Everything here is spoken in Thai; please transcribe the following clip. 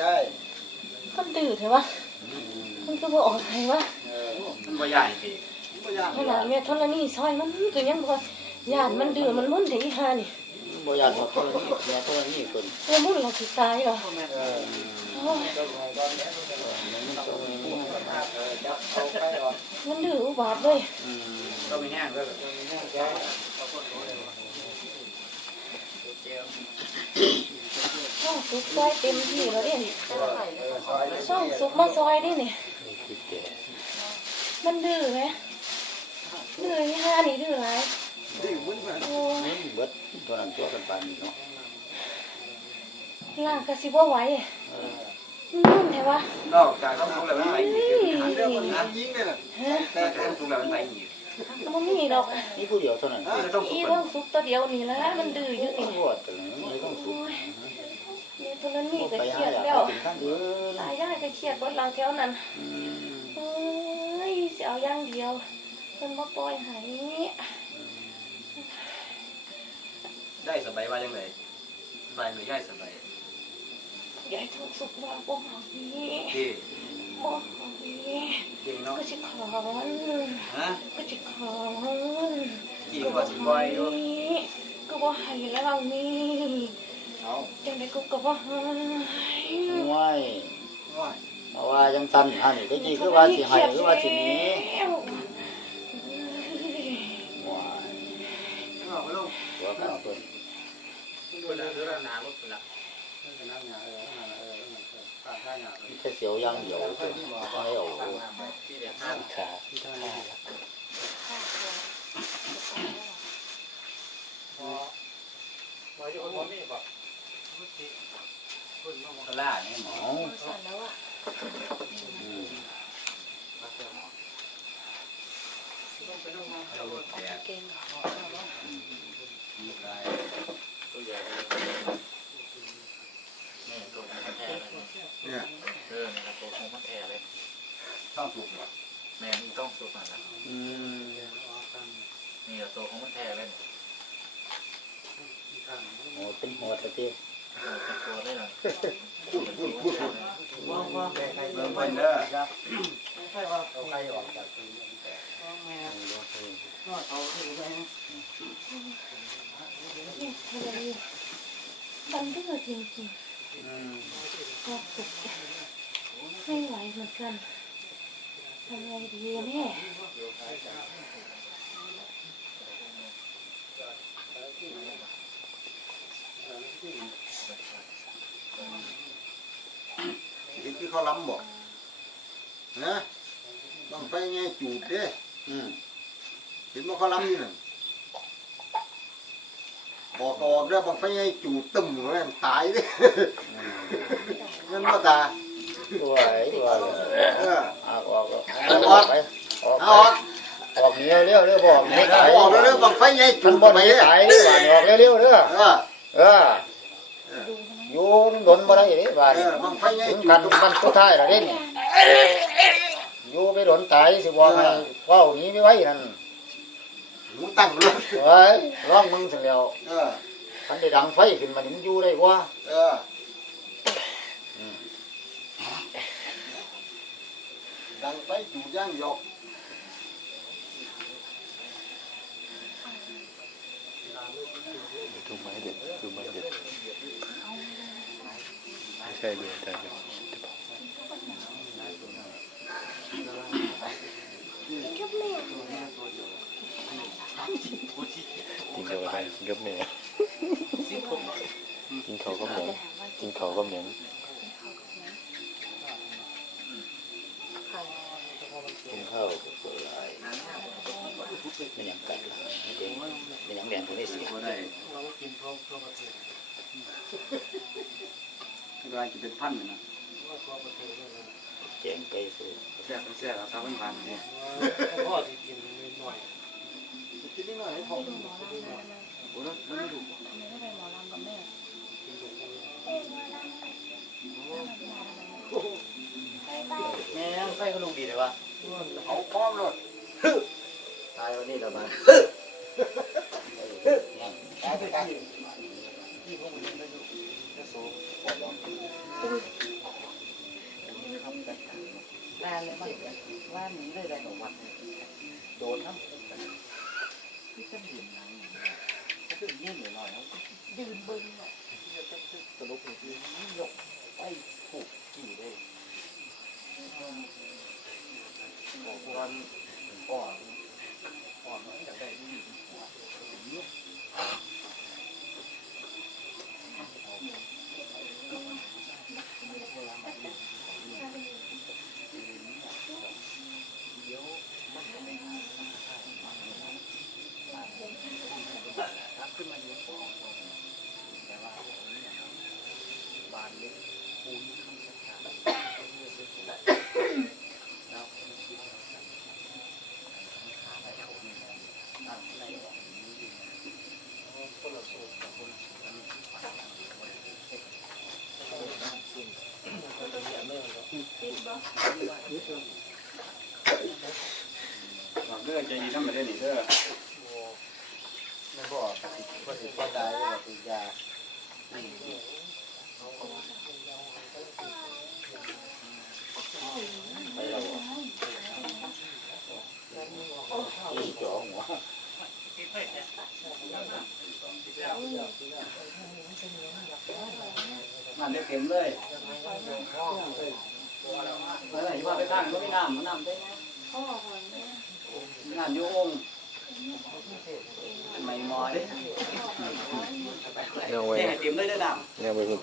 ยายมันดื้อเถอะวะมันก็บ่ออกไงวะเออมันบ่ย่านพี่บ่ยากขนาดแม่ทนนี่ซอยมันก็ยังบ่ย่านมันดื้อมันมุ่นถึงอีหานี่บ่อยากมาคนนี้แม่คนนี้คนเออมุ่นเราสิตายเหรอเออโอ้ยเจ้าของตอนนี้เออจับเอาไปออกมันดื้ออุบาทเลยก็ไม่แห้งก็แบบแม่แก ช่องสุกซอยเต็มที่แล้วเด้นี่เออซอยช่องสุกมาซอยเด้นี่คือแก่มันดื้อไหมดื้ออีหานี่ดื้อหลายดิ้วมึนมาโอ้ยเบิดตัวนั้นตัวกันปานนี้เนาะล่างก็สิบ่ไหวมุ่นแท้วะนอกจากต้องทุกแล้วมันไปอีกเรื่องมันงานยิงเนี่ยน่ะฮะแต่ต้องทุกแล้วมันไปอีกมันมีดอกนี่ผู้เดียวเท่านั้นก็ต้องทุอีกเรื่องสุกตัวเดียวนี่แหละมันดื้ออยู่ต้อนี่งรวดแต่ไม่ต้องสุ ดเดี๋ยวตัวนั้นนี่ก็ไปเคหารียดอยากแล้วกินข้างอื่นตายยายก็เครียดบดเราแถวนั้นเฮ้ยสิเอาอย่างเดียวเพิ่นบ่ปล่อยให้ได้สบายว่าจังไดสบายหรือย่ายสบายยายทุกสุขว่าบ่เฮาดีที่บ่เฮาดีจริงเนาะก็สิขอนฮะก็สิขอนที่ก็สิบ่อยอยู่ก็บ่ให้แล้วนี่ เอาจังได๋กูก็บ่ให้ง่ายว่าเอาว่าจังซั่นหั่นตะกี้คือว่าสิให้คือว่าสิหนีแล้วว้ายเอาไปลงตัวกันเพิ่นคนละเรื่องนารถคนละนั่งหงายเออนั่งเออนั่งเออข้างข้างหงายมีแต่เสียวอย่างเดียวเพิ่นให้เอาที่เด็กห้าขาที่ท่านี้พอมาอยู่คนนี้ป่ะตลาดนี่หมอเอาสั่นแล้วอะอืมเราแดดเก่งมีกายตัวใหญ่นี่ตัวมันแท้เลยเนี่ยเออนี่ตัวของมันแท้เลยต้องถูกป่ะแม่นี่ต้องตัวมันละอืมนี่ตัวของมันแท้เลยโอ้เป็นหัวตะเกียบ บิ่งเพิ่นเด้อใครว่าเอาใครออกจากตรงนี้เนี่ยทำไมมันดื้อจริงๆก็สุกไม่ไหวเหมือนกันทำไงดีแม่เห็นที่เขาล้ำบอกนะต้องไปไงจูดเด้อืมเห็นว่าเขาล้ำอยู่นั่นออกออกแล้วบางไฟไงจูดตึมเลยมันตายเด้เงินว่าตาตัวไหนตัวไหนเออออกออกออกออกออกไปออกเอาไปออกออกเร็วเร็วเร็วบอกไม่ตายออกแล้วเรื่องบางไฟไงจูท่านดบ่ไปได้เด้ตายนี่หวานออกเร็วเร็วเด้อเออเอออยู่ดนบ่ได้นี่บาดเอนี้อบางไฟไงถึงจูกัดนมันสุดท้ายแล้วเด้นี่อยู่ไปโดนตายสิบอกให้เว้าหนี้ไม่ไหวนั่นมึงตั้งเลยเฮ้ยร้องมึงซั่นแล้วเออมันได้ดังไฟขึ้นมานี่มันอยู่ได้กว่าเออดังไฟจูดย่างหยอกดูไม้เด็ดดูไม้เด็ดไม่ ใช่เบียร์แต่กินกับอะไรกินกับแม่กินเขาก็เหม็นกินเขาก็เหม็นกินข้าวกับตัวลายมันยังกัดลังไม่ยังแดงตัวนี้สิบ่ ได้คือว่าจะเป็นพันนะแจงไปสู่แซ่บแซ่บครับเป็นพันเนี่ยพ่อที่กินนิดหน่อยกินนิดหน่อยให้พอโอ้แล้วไม่ถูกแม่งไฟก็ลูกดีเลยวะเอาพร้อมเลยตายวันนี้เรามา ตายไปตาย เนานเลย มันว่าหนีเลยได้กับวัดโดนทั้งที่จะยืนนั่งก็คือยืนหน่อยนะยืนเบิ้งสรุปคือยกไปผูกกี่เลยบอกวันอ่อนอ่อนจะได้ยืน เด้อใจดีทำมาได้นี่เด้อไม่บอกว่าสิบ่ได้ว่าสิยา น้ำเต็มเลยอะไรว่าไปตั้งก็ไม่น้ำมันน้ำได้ไงงานยุ่งไม่มอดิเนี่ยเว้ยเต็มเลยได้น้ำเนี่ยเว้ยคุ